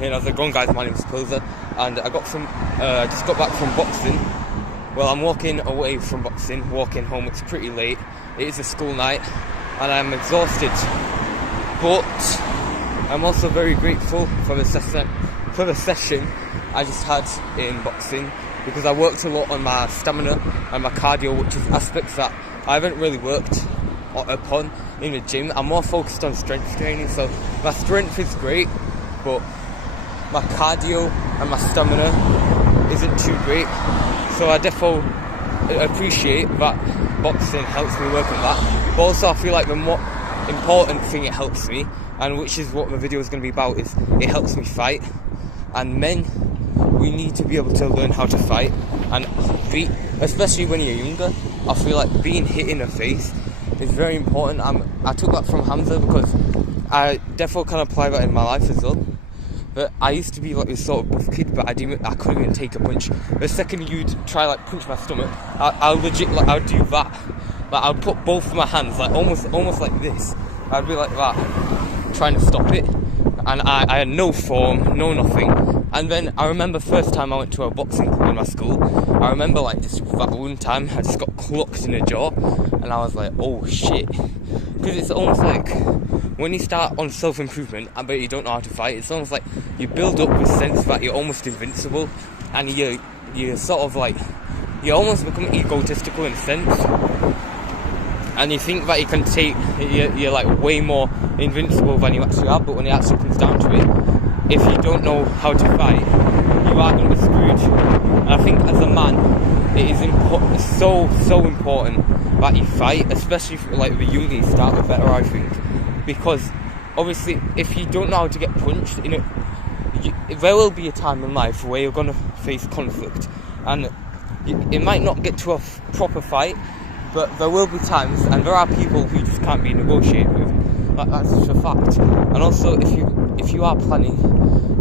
Hey, how's it going, guys? My name's Pilzer, and I just got back from boxing. Well, I'm walking away from boxing, walking home. It's pretty late. It is a school night, and I'm exhausted. But I'm also very grateful for the session I just had in boxing, because I worked a lot on my stamina and my cardio, which is aspects that I haven't really worked upon in the gym. I'm more focused on strength training, so my strength is great, but my cardio and my stamina isn't too great. So I definitely appreciate that boxing helps me work on that. But also I feel like the more important thing it helps me, and which is what the video is going to be about, is it helps me fight. And men, we need to be able to learn how to fight and beat, especially when you're younger. I feel like being hit in the face is very important. I took that from Hamza, because I definitely can apply that in my life as well. But I used to be like this sort of buff kid, but I couldn't even take a punch. The second you'd try like punch my stomach, I'll legit I'd do that. Like I'd put both of my hands like almost like this. I'd be like that, trying to stop it. And I had no form, no nothing. And then I remember first time I went to a boxing club in my school, I remember like just that one time I just got clocked in the jaw, and I was like, oh shit. Because it's almost like when you start on self-improvement, I bet you don't know how to fight. It's almost like you build up this sense that you're almost invincible, and you're sort of like, you almost become egotistical in a sense, and you think that you can take, you're like way more invincible than you actually are. But when it actually comes down to it, if you don't know how to fight, you are going to be screwed. And I think as a man, it is so important that you fight, especially for, like, the younger you start, the better, I think. Because obviously, if you don't know how to get punched, there will be a time in life where you're going to face conflict, and it might not get to a proper fight, but there will be times, and there are people who just can't be negotiated with. That's just a fact. And also, if you are planning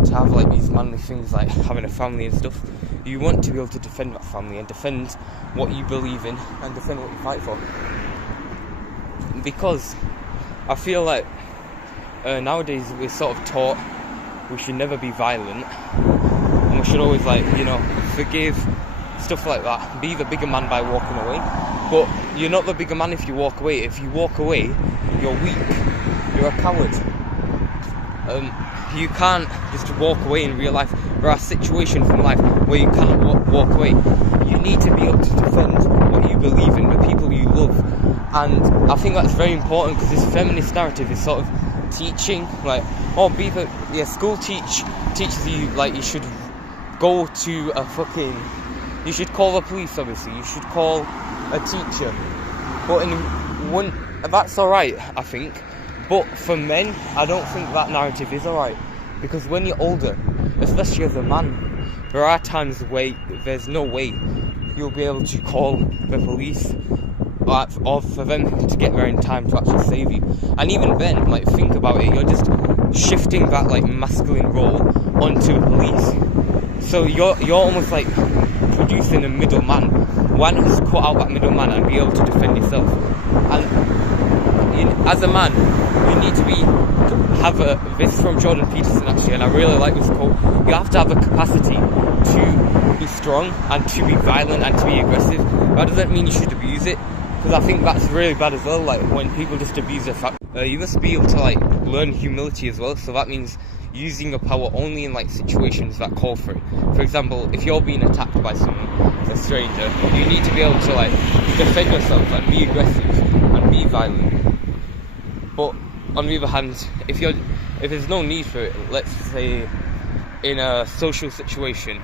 to have like these manly things like having a family and stuff, you want to be able to defend that family and defend what you believe in and defend what you fight for. Because I feel like nowadays we're sort of taught we should never be violent, and we should always forgive, stuff like that. Be the bigger man by walking away. But you're not the bigger man if you walk away. If you walk away, you're weak. You're a coward. You can't just walk away in real life. There are situations in life where you cannot walk away. You need to be able to defend what you believe in, the people you love. And I think that's very important, because this feminist narrative is sort of teaching, like, school teaches you, like, you should go to you should call the police, obviously, you should call a teacher. But that's alright, I think. But for men, I don't think that narrative is alright. Because when you're older, especially as a man, there are times where there's no way you'll be able to call the police, or for them to get there in time to actually save you. And even then, like, think about it, you're just shifting that like masculine role onto the police. So you're almost like producing a middleman. Why not just cut out that middleman and be able to defend yourself? And as a man, you need to this from Jordan Peterson actually, and I really like this quote. You have to have a capacity to be strong and to be violent and to be aggressive. That doesn't mean you should abuse it, because I think that's really bad as well. Like, when people just abuse their fact, you must be able to like learn humility as well. So that means using your power only in like situations that call for it. For example, if you're being attacked by someone, a stranger, you need to be able to like defend yourself and be aggressive and be violent. But on the other hand, if there's no need for it, let's say in a social situation,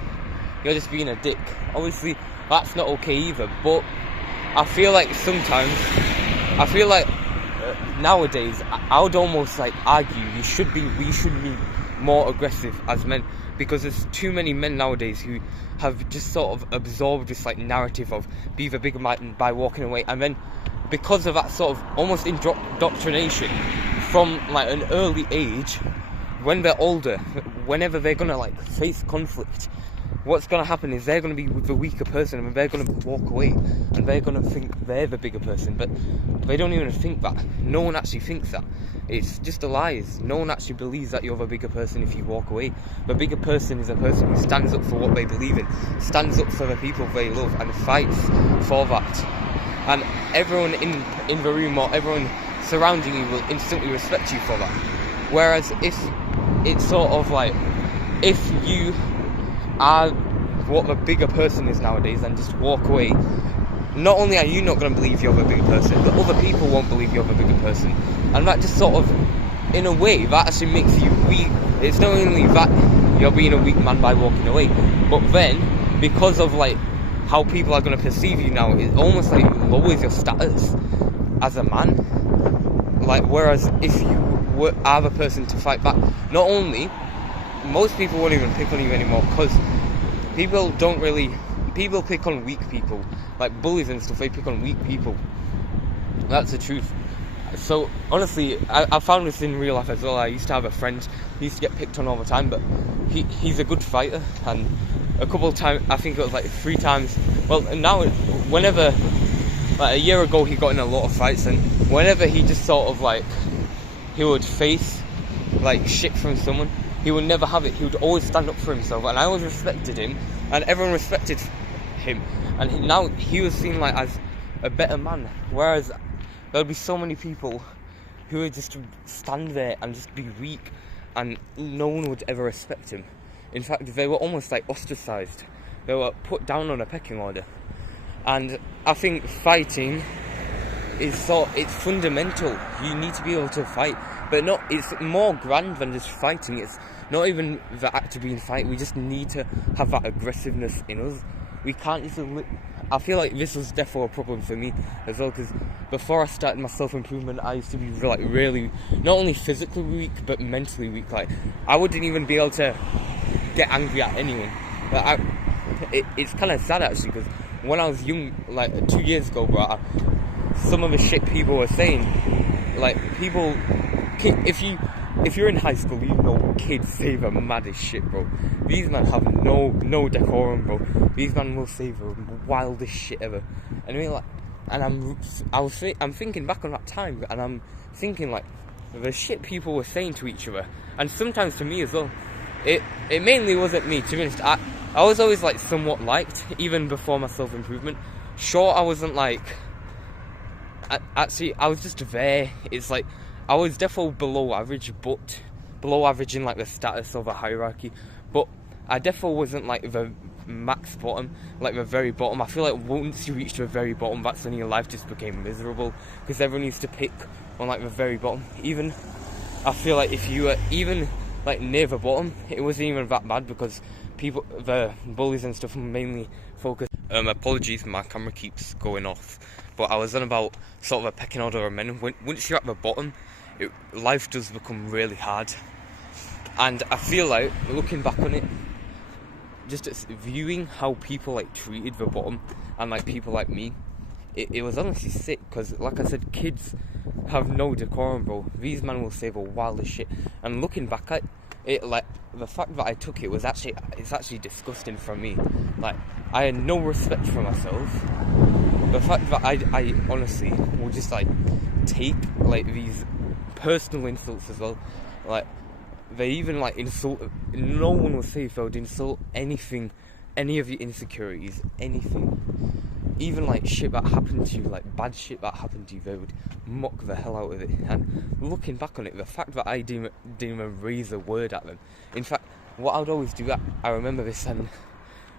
you're just being a dick, obviously that's not okay either. But I feel like sometimes, nowadays, I would almost like argue we should be more aggressive as men, because there's too many men nowadays who have just sort of absorbed this like narrative of be the bigger man by walking away, and then because of that sort of almost indoctrination from like an early age, when they're older, whenever they're gonna like face conflict, what's going to happen is they're going to be with the weaker person, and they're going to walk away, and they're going to think they're the bigger person, but they don't even think that. No one actually thinks that. It's just a lie. No one actually believes that you're the bigger person if you walk away. The bigger person is a person who stands up for what they believe in, stands up for the people they love, and fights for that. And everyone in the room, or everyone surrounding you, will instantly respect you for that. Whereas if it's sort of like, if you are what the bigger person is nowadays and just walk away, not only are you not going to believe you're the bigger person, but other people won't believe you're the bigger person. And that just sort of, in a way, that actually makes you weak. It's not only that you're being a weak man by walking away, but then, because of like how people are going to perceive you now, it almost like lowers your status as a man. Like, whereas if you are the person to fight back, not only, most people won't even pick on you anymore, because people pick on weak people, like bullies and stuff. They pick on weak people. That's the truth. So honestly, I found this in real life as well. I used to have a friend, he used to get picked on all the time, but he's a good fighter, and a couple of times, I think it was like 3 times, well now, whenever, like a year ago, he got in a lot of fights, and whenever he just sort of like, he would face like shit from someone, he would never have it. He would always stand up for himself, and I always respected him, and everyone respected him, and now he was seen like as a better man. Whereas there would be so many people who would just stand there and just be weak, and no one would ever respect him. In fact, they were almost like ostracized. They were put down on a pecking order. And I think fighting is it's fundamental. You need to be able to fight, but it's more grand than just fighting. It's not even the act of being fight. We just need to have that aggressiveness in us. We can't just I feel like this was definitely a problem for me as well, because before I started my self-improvement, I used to be like really, not only physically weak, but mentally weak. Like, I wouldn't even be able to get angry at anyone. Like, it's kind of sad actually, because when I was young, like 2 years ago, bro, some of the shit people were saying, like, people, if you're in high school, you know kids say the maddest shit, bro. These men have no decorum, bro. These men will say the wildest shit ever. And I mean, like, and I'm thinking back on that time, and I'm thinking like the shit people were saying to each other, and sometimes to me as well. It mainly wasn't me, to be honest. I was always like somewhat liked, even before my self-improvement. Sure, I wasn't like, actually, I was just there. It's like, I was definitely below average, but below average in like the status of a hierarchy, but I definitely wasn't like the max bottom, like the very bottom. I feel like once you reach the very bottom, that's when your life just became miserable, because everyone used to pick on like the very bottom. Even, I feel like if you were even like near the bottom, it wasn't even that bad, because the bullies and stuff mainly focused. Apologies, my camera keeps going off, but I was on about sort of a pecking order of men. Once you're at the bottom, life does become really hard. And I feel like, looking back on it, just viewing how people like treated the bottom, and like people like me, it was honestly sick, because like I said, kids have no decorum, bro. These men will say the wildest shit, and looking back at it, like, the fact that I took it was it's actually disgusting from me. Like, I had no respect for myself. The fact that I honestly will just like take like these personal insults as well. Like, they even like insult, no one was safe. They would insult anything, any of your insecurities, anything. Even like shit that happened to you, like bad shit that happened to you, they would mock the hell out of it. And looking back on it, the fact that I didn't even raise a word at them. In fact, what I would always do, I remember this, and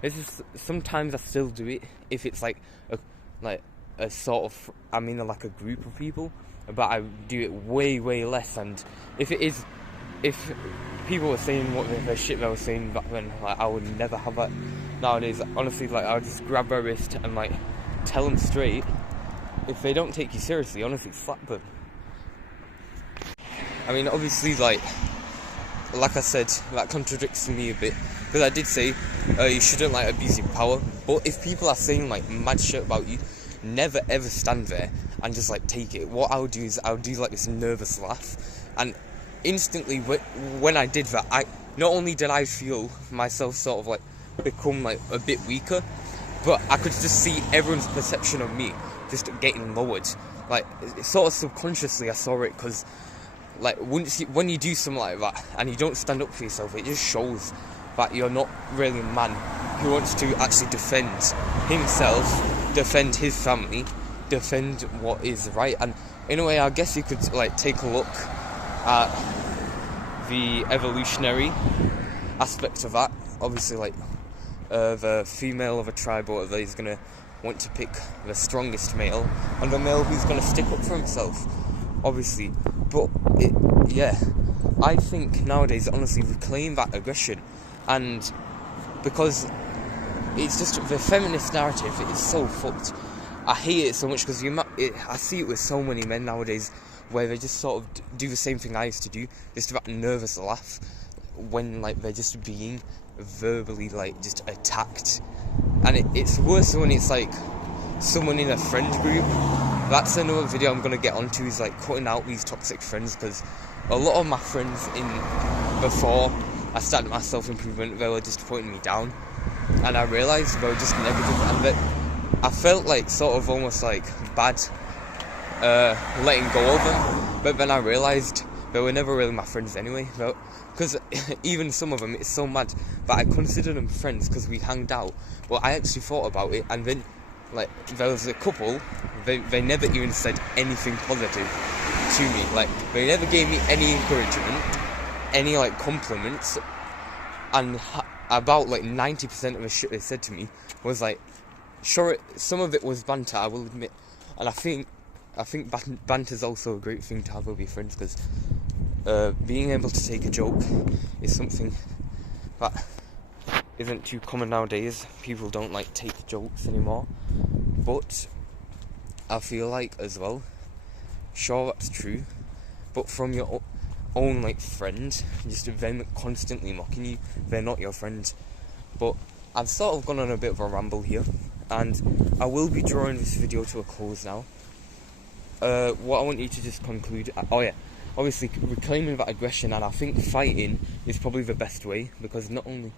this is, sometimes I still do it if it's like a sort of, I mean, like a group of people, but I do it way less. And if people were saying what the shit they were saying back then, like, I would never have that nowadays. Honestly, like, I would just grab their wrist and like tell them straight. If they don't take you seriously, honestly, slap them. I mean, obviously, like I said, that contradicts me a bit, because I did say you shouldn't like abuse your power. But if people are saying like mad shit about you, never ever stand there and just like take it. What I would do is I would do like this nervous laugh, and instantly when I did that, not only did I feel myself sort of like become like a bit weaker, but I could just see everyone's perception of me just getting lowered. Like, sort of subconsciously I saw it, because like when you do something like that and you don't stand up for yourself, it just shows that you're not really a man who wants to actually defend himself, defend his family, defend what is right. And in a way, I guess you could like take a look at the evolutionary aspect of that. Obviously, like the female of a tribe or whatever is gonna want to pick the strongest male, and the male who's gonna stick up for himself, obviously. But I think nowadays, honestly, reclaim that aggression, and because it's just the feminist narrative, it's so fucked. I hate it so much, because I see it with so many men nowadays, where they just sort of do the same thing I used to do, just that nervous laugh when like they're just being verbally like just attacked. And it's worse when it's like someone in a friend group. That's another video I'm gonna get onto, is like cutting out these toxic friends, because a lot of my friends before I started my self-improvement, they were just putting me down, and I realised they were just negative, and that I felt like sort of almost like bad letting go of them. But then I realised they were never really my friends anyway, because even some of them, it's so mad, but I consider them friends because we hanged out. Well, I actually thought about it, and then like there was a couple, they never even said anything positive to me. Like, they never gave me any encouragement, any like compliments, and about like 90% of the shit they said to me was like, sure, some of it was banter, I will admit, and I think banter's also a great thing to have with your friends, because being able to take a joke is something that isn't too common nowadays. People don't like take jokes anymore. But I feel like as well, sure, that's true, but from your own like friend, just them constantly mocking you, they're not your friends. But I've sort of gone on a bit of a ramble here, and I will be drawing this video to a close now. What I want you to just conclude, obviously reclaiming that aggression, and I think fighting is probably the best way, because not only